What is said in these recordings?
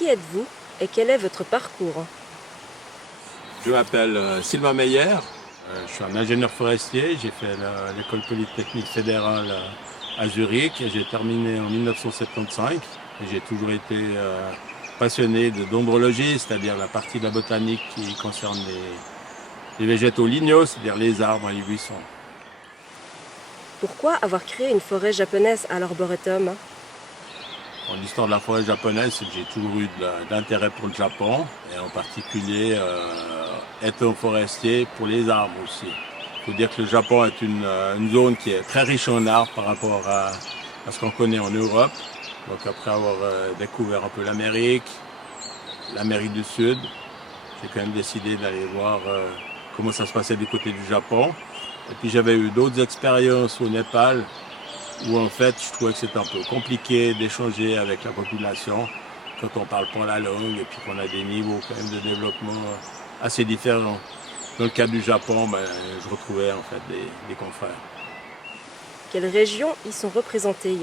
Qui êtes-vous et quel est votre parcours? Je m'appelle Sylvain Meyer, je suis un ingénieur forestier, j'ai fait l'école polytechnique fédérale à Zurich et j'ai terminé en 1975. Et j'ai toujours été passionné de dendrologie, c'est-à-dire la partie de la botanique qui concerne les végétaux ligneux, c'est-à-dire les arbres et les buissons. Pourquoi avoir créé une forêt japonaise à l'Arboretum? L'histoire de la forêt japonaise, c'est que j'ai toujours eu d'intérêt pour le Japon, et en particulier étant forestier pour les arbres aussi. Il faut dire que le Japon est une zone qui est très riche en arbres par rapport à ce qu'on connaît en Europe. Donc après avoir découvert un peu l'Amérique du Sud, j'ai quand même décidé d'aller voir comment ça se passait du côté du Japon. Et puis j'avais eu d'autres expériences au Népal, où en fait je trouvais que c'était un peu compliqué d'échanger avec la population quand on parle pas la langue et puis qu'on a des niveaux quand même de développement assez différents. Dans le cas du Japon, je retrouvais en fait des confrères. Quelles régions y sont représentées?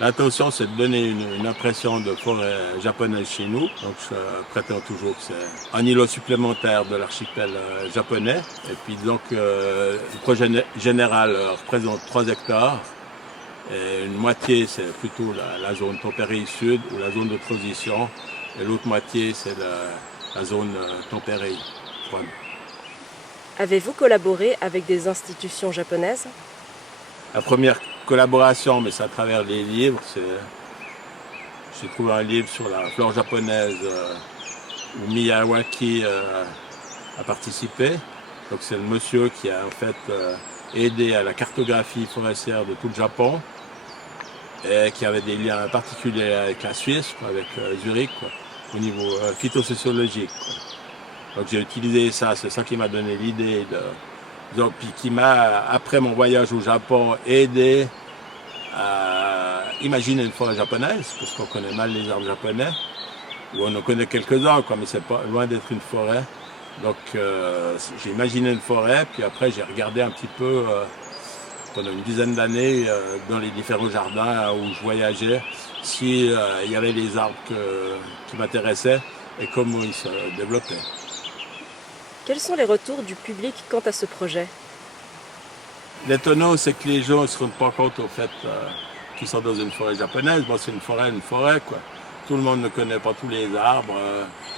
L'intention, c'est de donner une impression de forêt japonaise chez nous. Donc, je prétends toujours que c'est un îlot supplémentaire de l'archipel japonais. Et puis, donc, le projet général représente 3 hectares. Et une moitié, c'est plutôt la zone tempérée sud ou la zone de transition. Et l'autre moitié, c'est la zone tempérée froide. Avez-vous collaboré avec des institutions japonaises? La première collaboration, mais c'est à travers les livres. J'ai trouvé un livre sur la flore japonaise où Miyawaki a participé. Donc c'est le monsieur qui a en fait aidé à la cartographie forestière de tout le Japon et qui avait des liens particuliers avec la Suisse, avec Zurich, au niveau phytosociologique. Donc j'ai utilisé ça, c'est ça qui m'a donné l'idée puis qui m'a, après mon voyage au Japon, aidé à imaginer une forêt japonaise, parce qu'on connaît mal les arbres japonais, ou on en connaît quelques-uns, mais c'est pas loin d'être une forêt. Donc j'ai imaginé une forêt, puis après j'ai regardé un petit peu, pendant une dizaine d'années, dans les différents jardins où je voyageais, s'il y avait les arbres qui m'intéressaient et comment ils se développaient. Quels sont les retours du public quant à ce projet? L'étonnant, c'est que les gens ne se rendent pas compte au fait qu'ils sont dans une forêt japonaise. Bon, c'est une forêt, quoi. Tout le monde ne connaît pas tous les arbres.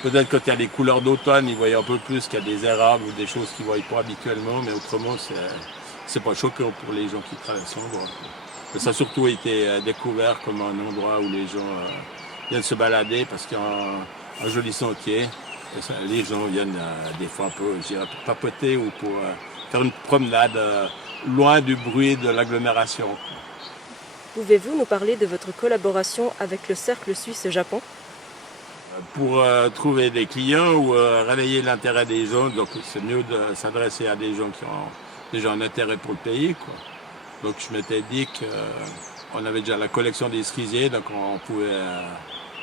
Peut-être quand il y a les couleurs d'automne, ils voient un peu plus qu'il y a des érables ou des choses qu'ils ne voient pas habituellement, mais autrement, c'est pas choquant pour les gens qui traversent l'endroit. Ça a surtout été découvert comme un endroit où les gens viennent se balader parce qu'il y a un joli sentier. Les gens viennent des fois un peu, je dirais, pour papoter ou pour faire une promenade loin du bruit de l'agglomération. Pouvez-vous nous parler de votre collaboration avec le Cercle Suisse Japon? Pour trouver des clients ou réveiller l'intérêt des gens, donc c'est mieux de s'adresser à des gens qui ont déjà un intérêt pour le pays, quoi. Donc je m'étais dit qu'on avait déjà la collection des cerisiers, donc on pouvait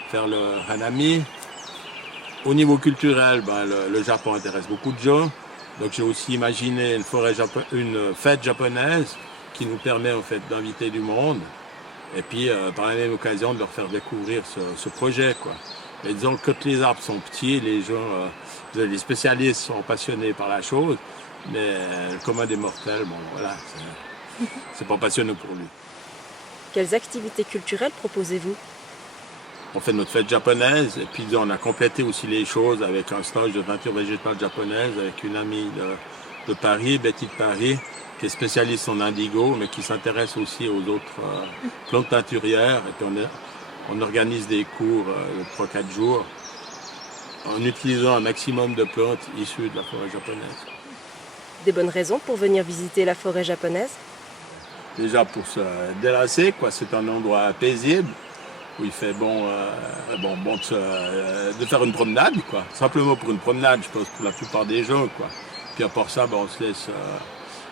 faire le hanami. Au niveau culturel, le Japon intéresse beaucoup de gens. Donc j'ai aussi imaginé une fête japonaise qui nous permet en fait d'inviter du monde. Et puis par la même occasion de leur faire découvrir ce projet, quoi. Et disons que quand les arbres sont petits, les spécialistes sont passionnés par la chose, mais le commun des mortels, c'est pas passionnant pour lui. Quelles activités culturelles proposez-vous? On fait notre fête japonaise et puis on a complété aussi les choses avec un stage de peinture végétale japonaise avec une amie de Paris, Betty de Paris, qui est spécialiste en indigo mais qui s'intéresse aussi aux autres plantes teinturières. Et puis on organise des cours de 3-4 jours en utilisant un maximum de plantes issues de la forêt japonaise. Des bonnes raisons pour venir visiter la forêt japonaise? Déjà pour se délasser, quoi. C'est un endroit paisible où il fait bon de faire une promenade, quoi. Simplement pour une promenade, je pense, pour la plupart des gens, quoi. Puis à part ça, on se laisse...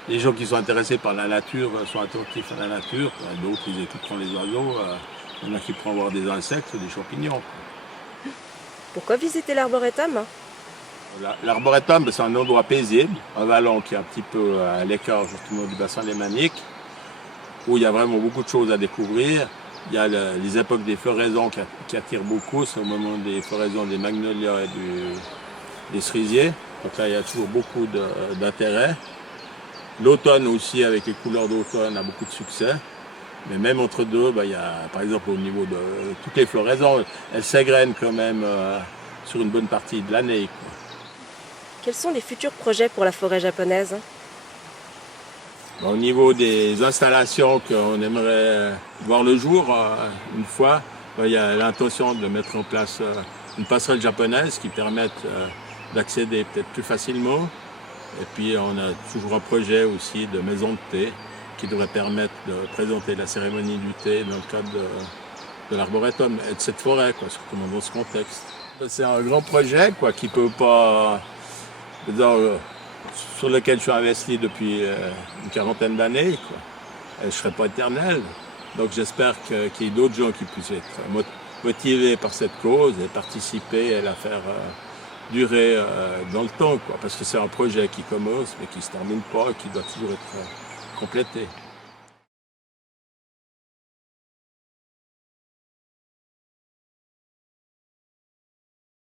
les gens qui sont intéressés par la nature sont attentifs à la nature. D'autres, ils écouteront les oiseaux. Il y en a qui pourront voir des insectes, des champignons, quoi. Pourquoi visiter l'Arboretum? L'Arboretum, c'est un endroit paisible, un vallon qui est un petit peu à l'écart justement du bassin lémanique, où il y a vraiment beaucoup de choses à découvrir. Il y a les époques des floraisons qui attirent beaucoup, c'est au moment des floraisons des magnolias et des cerisiers. Donc là, il y a toujours beaucoup d'intérêt. L'automne aussi, avec les couleurs d'automne, a beaucoup de succès. Mais même entre deux, il y a, par exemple, au niveau de toutes les floraisons, elles s'égrènent quand même sur une bonne partie de l'année. Quels sont les futurs projets pour la forêt japonaise? Au niveau des installations qu'on aimerait voir le jour, une fois, il y a l'intention de mettre en place une passerelle japonaise qui permette d'accéder peut-être plus facilement. Et puis on a toujours un projet aussi de maison de thé qui devrait permettre de présenter la cérémonie du thé dans le cadre de l'arboretum et de cette forêt, surtout dans ce contexte. C'est un grand projet qui peut pas, sur lequel je suis investi depuis une quarantaine d'années. Je ne serai pas éternel. Donc j'espère qu'il y ait d'autres gens qui puissent être motivés par cette cause et participer et la faire durer dans le temps. Parce que c'est un projet qui commence mais qui ne se termine pas et qui doit toujours être complété.